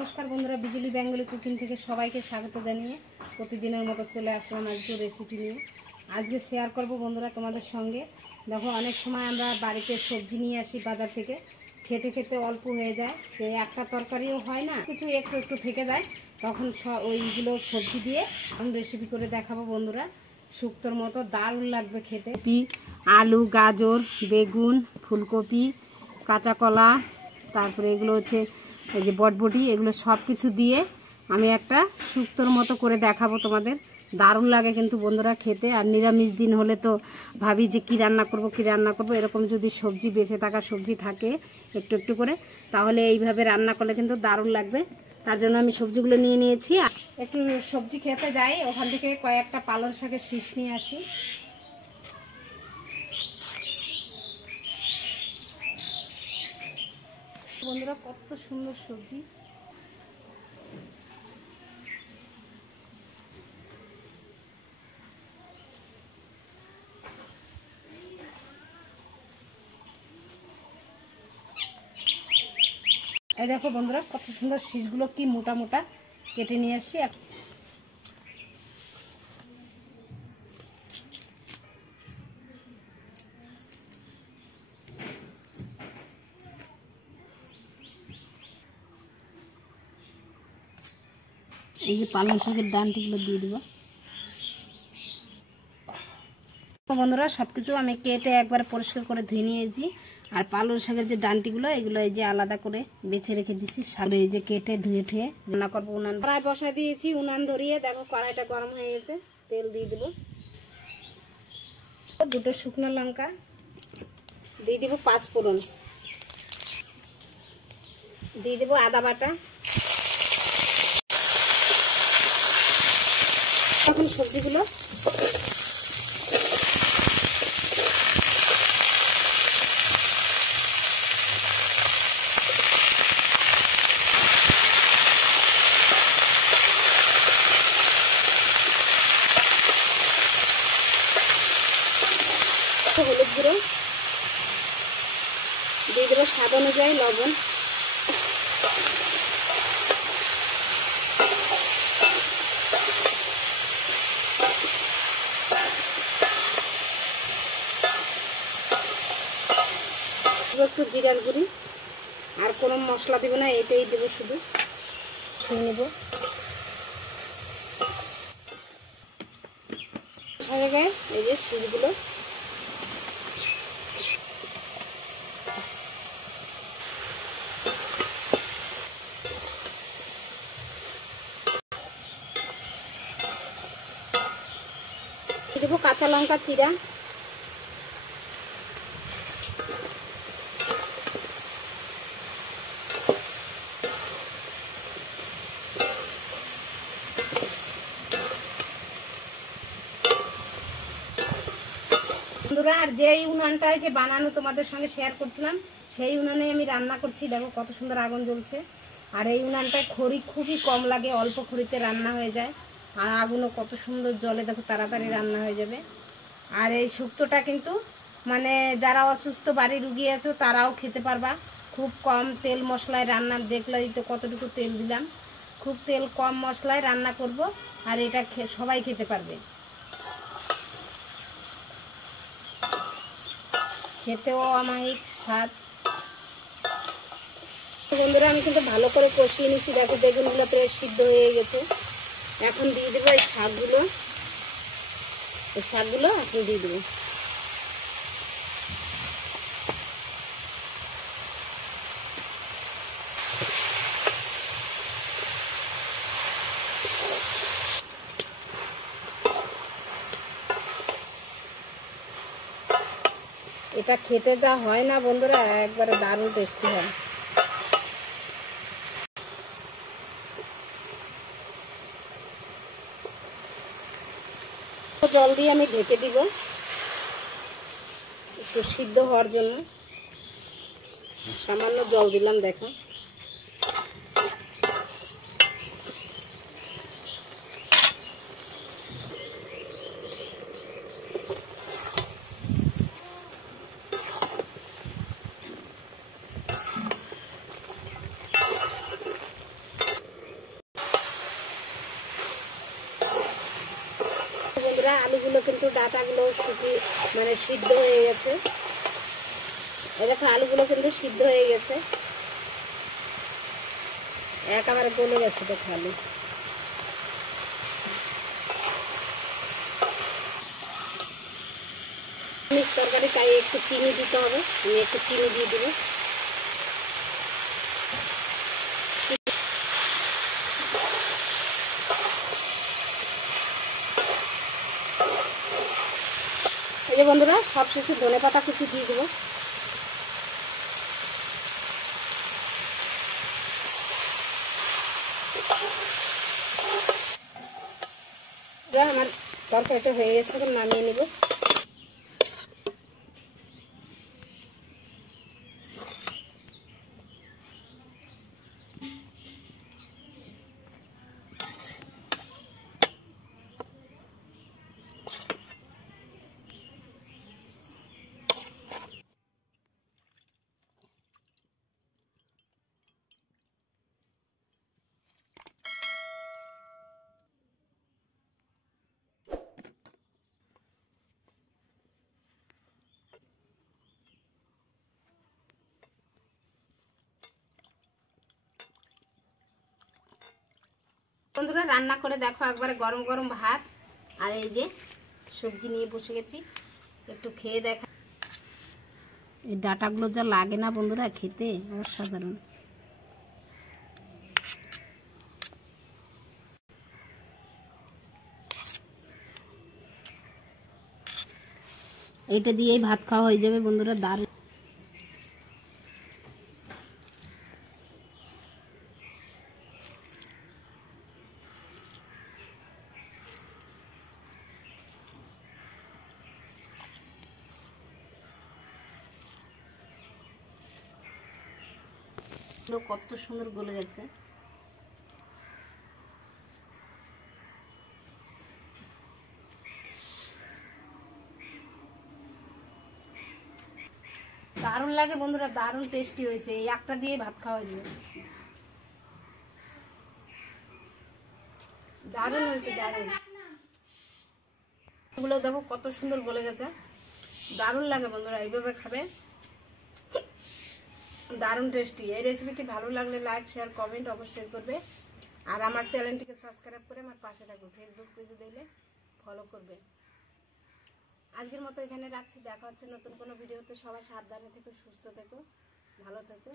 নমস্কার বন্ধুরা, বিজলি Bengali cooking থেকে সবাইকে স্বাগত জানিয়ে প্রতিদিনের মতো চলে আসলাম আজকে রেসিপি নিয়ে। আজকে শেয়ার করব বন্ধুরা তোমাদের সঙ্গে। দেখো, অনেক সময় আমরা বাড়িতে সবজি নিয়ে আসি বাজার থেকে, খেতে খেতে অল্প হয়ে যায়, একটা তরকারিও হয় না, কিছু একটু একটু থেকে যায়, তখন ওইগুলো সবজি দিয়ে আমি রেসিপি করে দেখাবো বন্ধুরা। শুক্তোর মতো দারুণ লাগবে খেতে। আলু, গাজর, বেগুন, ফুলকপি, কাঁচা কলা, তারপরে এগুলো হচ্ছে এই যে বটবটি, এগুলো সব কিছু দিয়ে আমি একটা শুক্তোর মতো করে দেখাবো তোমাদের। দারুণ লাগে কিন্তু বন্ধুরা খেতে। আর নিরামিষ দিন হলে তো ভাবি যে কি রান্না করব, এরকম যদি সবজি বেঁচে থাকা সবজি থাকে একটু একটু করে, তাহলে এইভাবে রান্না করলে কিন্তু দারুণ লাগবে। তার জন্য আমি সবজিগুলো নিয়ে নিয়েছি। একটু সবজি খেতে যাই, ওখান থেকে কয়েকটা পালং শাকের শীষ নিয়ে আসি। বন্ধুরা, কত সুন্দর সবজি। এই দেখো বন্ধুরা, কত সুন্দর শীষগুলো, কি মোটা মোটা কেটে নিয়ে আসি। এই যে পালং শাকের ডাঁটিগুলো দিয়ে দেবো বন্ধুরা। সবকিছু আমি কেটে একবার পরিষ্কার করে ধুয়ে নিয়েছি। আর পালং শাকের যে ডাঁটিগুলো, এগুলো এই যে আলাদা করে বেছে রেখে দিচ্ছি। শাক এই যে কেটে ধুয়ে ঠুয়ে রান্না করবো। উনান কড়াই বসা দিয়েছি, উনান ধরিয়ে দেখো কড়াইটা গরম হয়ে গেছে। তেল দিয়ে দেবো, দুটো শুকনো লঙ্কা দিয়ে দেবো, 5 ফোড়ন দিয়ে দেবো, আদা বাটা। এখন সবজিগুলো হলুদ গুঁড়ো দিয়ে দেবো, স্বাদ অনুযায়ী লবণ, একটু জিরার গুঁড়ি। আর কোনো মশলা দেবো না, এটাই দেবো, শুধু খেয়ে নেব। জায়গায় এই যে শীষগুলো দেবো, কাঁচা লঙ্কা চিরা, বন্ধুরা। আর যেই উনানটায় যে বানানো তোমাদের সঙ্গে শেয়ার করছিলাম, সেই উনানে আমি রান্না করছি। দেখো কত সুন্দর আগুন জ্বলছে। আর এই উনানটায় খড়ি খুবই কম লাগে, অল্প খড়িতে রান্না হয়ে যায়। আর আগুনও কত সুন্দর জ্বলে, দেখো তাড়াতাড়ি রান্না হয়ে যাবে। আর এই শুক্তোটা কিন্তু মানে যারা অসুস্থ বাড়ির রুগী আছো তারাও খেতে পারবা। খুব কম তেল মশলায় রান্না, দেখলেই তো কতটুকু তেল দিলাম। খুব তেল কম মশলায় রান্না করব, আর এটা সবাই খেতে পারবে। খেতেও অমায়িক স্বাদ। বন্ধুরা, আমি কিন্তু ভালো করে কষিয়ে নিচ্ছি। দেখো বেগুনগুলো প্রায় সিদ্ধ হয়ে গেছে। এখন দিয়ে দেবো এই শাকগুলো, এখন দিয়ে দেবো। এটা খেতে যা হয় না বন্ধুরা, একবারে দারুণ টেস্টি হয়। জল দিয়ে আমি ঢেকে দিব একটু সিদ্ধ হওয়ার জন্য। সামান্য জল দিলাম, দেখো। আলুগুলো কিন্তু ডাঁটাগুলো শুকিয়ে মানে সিদ্ধ হয়ে গেছে। এই দেখো আলুগুলো কিন্তু সিদ্ধ হয়ে গেছে, একেবারে গলে গেছে দেখো আলু। তরকারি তাই একটু চিনি দিতে হবে, আমি একটু চিনি দিয়ে দেবো। এই যে বন্ধুরা সব শেষে ধনেপাতা কুচি দিয়ে দেবো। আমার তরকারিটা হয়ে গেছে, এখন নামিয়ে নেব। বন্ধুরা রান্না করে দেখো একবারে গরম গরম ভাত আর এই যে সবজি নিয়ে বসে গেছি, একটু খেয়ে দেখা। এই ডাঁটাগুলো যা লাগে না বন্ধুরা খেতে অসাধারণ। এইটা দিয়েই ভাত খাওয়া হয়ে যাবে বন্ধুরা, দারুণ। কত সুন্দর গলে গেছে। দারুণ লাগে বন্ধুরা, দারুণ টেস্টি হয়েছে। এই একটা দিয়ে ভাত খাওয়া যাবে, দারুণ হয়েছে দারুণ। এগুলো দেখো কত সুন্দর গলে গেছে, দারুণ লাগে বন্ধুরা, এইভাবে খাবে দারুণ টেস্টি। এই রেসিপিটি ভালো লাগলে লাইক শেয়ার কমেন্ট অবশ্যই করবে, আর আমার চ্যানেলটিকে সাবস্ক্রাইব করে আমার পাশে থাকবে। ফেসবুক পেজে দিলে ফলো করবে। আজকের মতো এখানে রাখছি, দেখা হচ্ছে নতুন কোনো ভিডিওতে। সবাই সাবধানে থেকো, সুস্থ থেকো, ভালো থেকো।